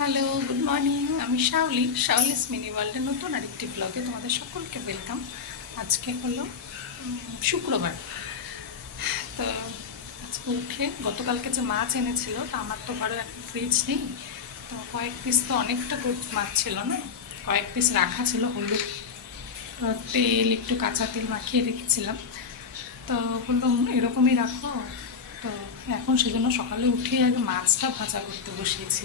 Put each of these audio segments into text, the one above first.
Hello, good morning. আমি শাওলিস mini ওয়ার্ল্ডের নতুন আরেকটি ব্লগে তোমাদের সকলকে ওয়েলকাম। আজকে হলো শুক্রবার। তো আজকে উঠে গতকালকে যে মাছ এনেছিল, তা আমার তো ঘরে এখন ফ্রিজ নেই, তো কয়েক পিস তো অনেকটা মাছ ছিল না, কয়েক পিস রাখা ছিল। হলুদ তেল, একটু কাঁচা তেল মাখিয়ে রেখেছিলাম। তো বললাম এরকমই রাখো। তো এখন সেজন্য সকালে উঠেই আগে মাছটা ভাজা করতে বসিয়েছি।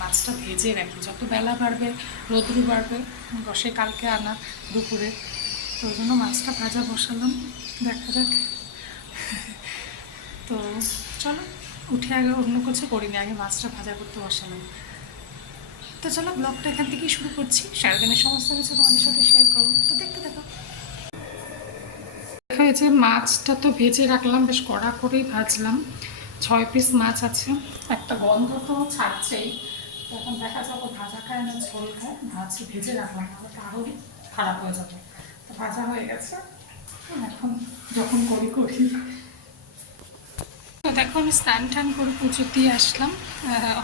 মাছটা ভেজে রাখি, যত বেলা বাড়বে রোদ্রু বাড়বে, বসে কালকে আনা দুপুরে, তো ওই জন্য মাছটা ভাজা বসালাম। দেখা যাক। তো চলো, উঠে আগে অন্য কিছু করিনি, আগে মাছটা ভাজা করতে বসালাম। তো চলো, ব্লগটা এখান থেকেই শুরু করছি। সারাদিনের সমস্ত কিছু তোমাদের সাথে শেয়ার করবো, তো দেখতে দেখো। দেখা যাচ্ছে মাছটা তো ভেজে রাখলাম, বেশ কড়া করেই ভাজলাম। 6 পিস মাছ আছে, একটা গন্ধ তো ছাড়ছেই। এখন দেখা যাবো ভাজা খায় না ঝোল খায়। মাছ ভেজে রাখলাম, তাহলে আরও খারাপ হয়ে যাবে। তো ভাজা হয়ে গেছে, এখন যখন করি করি। তো দেখো, আমি স্নান টান করে পুজো দিয়ে আসলাম।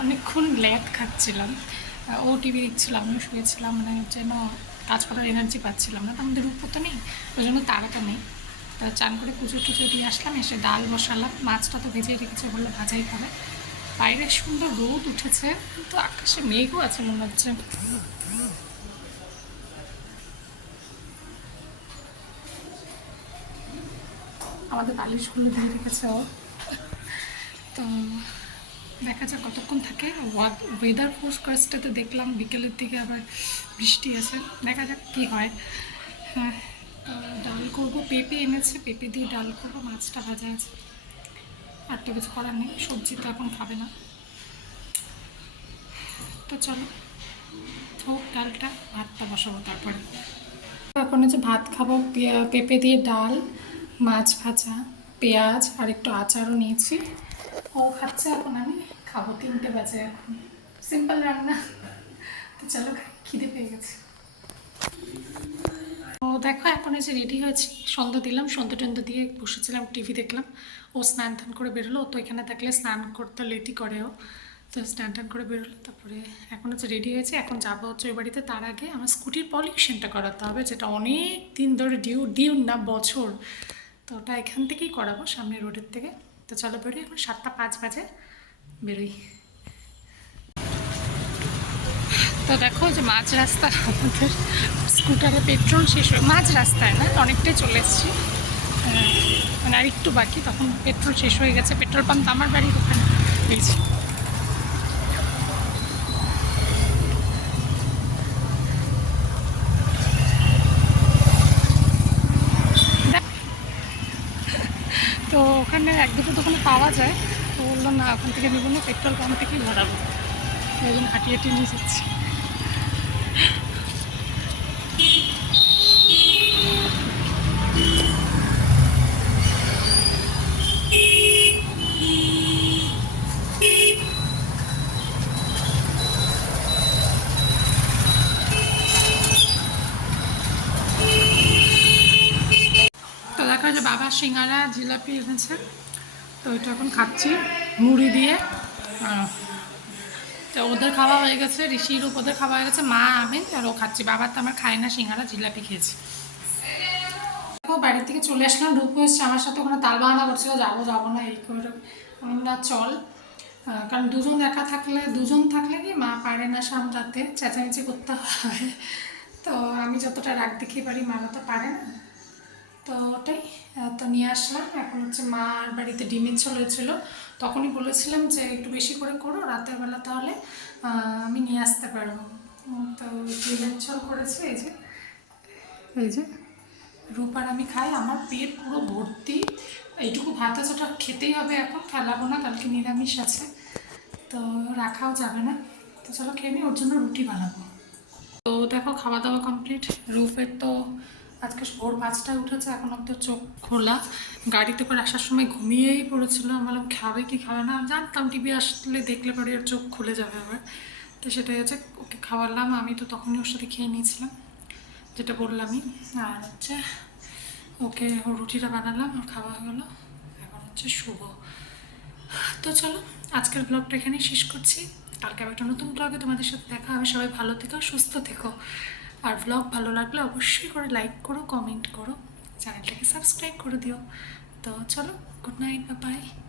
অনেকক্ষণ ল্যাদ খাচ্ছিলাম। ও টিভি দেখছিলাম, আমিও শুয়েছিলাম, মানে যেন কাজ করার এনার্জি পাচ্ছিলাম না। তো আমাদের রূপ তো নেই, ওই জন্য তাড়াটা নেই। তা চান করে পুজো টুজো দিয়ে আসলাম, এসে ডাল বসালাম। মাছটা তো ভেজে রেখেছে, বললো ভাজাই খাবে। বাইরে সুন্দর রোদ উঠেছে, কিন্তু আকাশে মেঘও আছে মনে হচ্ছে। আমাদের বালিশগুলো দিয়ে রেখেছে ও। তো দেখা যাক কতক্ষণ থাকে। ওয়েদার ফোরকাস্টটাতে দেখলাম বিকেলের দিকে আবার বৃষ্টি আছে, দেখা যাক কী হয়। হ্যাঁ, তো ডাল করবো, পেঁপে এনেছে, পেঁপে দিয়ে ডাল করবো, মাছটা ভাজা আছে। আর তো কিছু করার নেই, সবজি তো এখন খাবে না। তো চলো হোক ডালটা, ভাতটা বসাবো তারপরে। এখন হচ্ছে ভাত খাবো, পেঁপে দিয়ে ডাল, মাছ ভাজা, পেঁয়াজ আর একটু আচারও নিয়েছি। ও খাচ্ছে, এখন আমি খাবো। 3টে বাজে এখন, সিম্পল রান্না। তো চলো, খিদে পেয়ে গেছে। তো দেখো, এখন এসে রেডি হয়েছি, সন্ধ্যা দিলাম, সন্ধ্যা টন্ধা দিয়ে বসেছিলাম, টিভি দেখলাম। ও স্নান টান করে বেরোলো, তো এখানে থাকলে স্নান করতে লেটই করে ও। তো স্নান টান করে বেরোলো, তারপরে এখন হচ্ছে রেডি হয়েছে, এখন যাবো হচ্ছে ওই বাড়িতে। তার আগে আমার স্কুটির পলিউশনটা করাতে হবে, যেটা অনেক দিন ধরে ডিউ না বছর। তো ওটা এখান থেকেই করাবো, সামনে রোডের থেকে। তো চলো বেরোই, এখন 7টা 5 বাজে, বেরোই। তো দেখো যে মাঝ রাস্তা, আমাদের স্কুটারে পেট্রোল শেষ হয়ে, মাঝ রাস্তায় না, অনেকটাই চলে এসেছি, মানে আর একটু বাকি, তখন পেট্রোল শেষ হয়ে গেছে। পেট্রোল পাম্প আমার বাড়ির ওখানে পেয়েছি। তো ওখানে 1-2টো দোকানে পাওয়া যায়, তো বললো না, ওখান থেকে নেবো না, পেট্রোল পাম্প থেকেই ভরাবো। ওই জন্য হাঁটিয়ে হাঁটিয়ে নিয়ে যাচ্ছি। তো দেখা যায় বাবা সিঙ্গারা জিলাপি এনেছে, তো ওইটা এখন খাচ্ছি মুড়ি দিয়ে। তো ওদের খাওয়া হয়ে গেছে, ঋষির ওদের খাওয়া হয়ে গেছে, মা আমি আর ও খাচ্ছি। বাবার তো আমার খায় না, সিঙ্গারা জিলাপি খেয়েছি। বাড়ির থেকে চলে আসলাম, ঢুকবো এসছে আমার সাথে, ওখানে তাল বাহানা করছিল, যাবো যাবো না এই করে। আমি না চল, কারণ দুজন থাকলে কি মা পারে না সামলাতে, চেঁচামেচি করতে হয়। তো আমি যতটা রাগ দেখিয়ে পারি, মারা তো পারে না। তো ওটাই, তো নিয়ে আসলাম। এখন হচ্ছে মার বাড়িতে ডিমের ঝোল হয়েছিল, তখনই বলেছিলাম যে একটু বেশি করে করো রাতের বেলা, তাহলে আমি নিয়ে আসতে পারবো। তো ডিমের ঝোল করেছি, এই যে রূপার আমি খাই, আমার পেট পুরো ভর্তি। এইটুকু ভাত আছে, ওটা খেতেই হবে, এখন ফেলাবো না, কালকে নিরামিষ আছে, তো রাখাও যাবে না। তো চলো খেয়ে নিই, ওর জন্য রুটি বানাবো। তো দেখো খাওয়া দাওয়া কমপ্লিট। রূপের তো আজকে ভোর 5টায় উঠেছে, এখন অব্দি চোখ খোলা। গাড়িতে করে আসার সময় ঘুমিয়েই পড়েছিল, আমি বললাম খাবে কি খাবে না, জানতাম টিভি আসলে দেখলে পরে ওর চোখ খুলে যাবে আবার। তো সেটাই হচ্ছে, ওকে খাওয়ালাম, আমি তো তখনই ওর সাথে খেয়ে নিয়েছিলাম, যেটা বললামই। আর হচ্ছে ওকে ওর রুটিটা বানালাম, ওর খাওয়া হয়ে গেলো, এখন হচ্ছে শুভ। তো চলো, আজকের ব্লগটা এখানেই শেষ করছি। কালকে আবার একটা নতুন ব্লগে তোমাদের সাথে দেখা হবে। সবাই ভালো থেকো, সুস্থ থেকো। আর ব্লগ ভালো লাগলে অবশ্যই করে লাইক করো, কমেন্ট করো, চ্যানেলটাকে সাবস্ক্রাইব করে দিও। তো চলো, গুড নাইট, বাই বাই।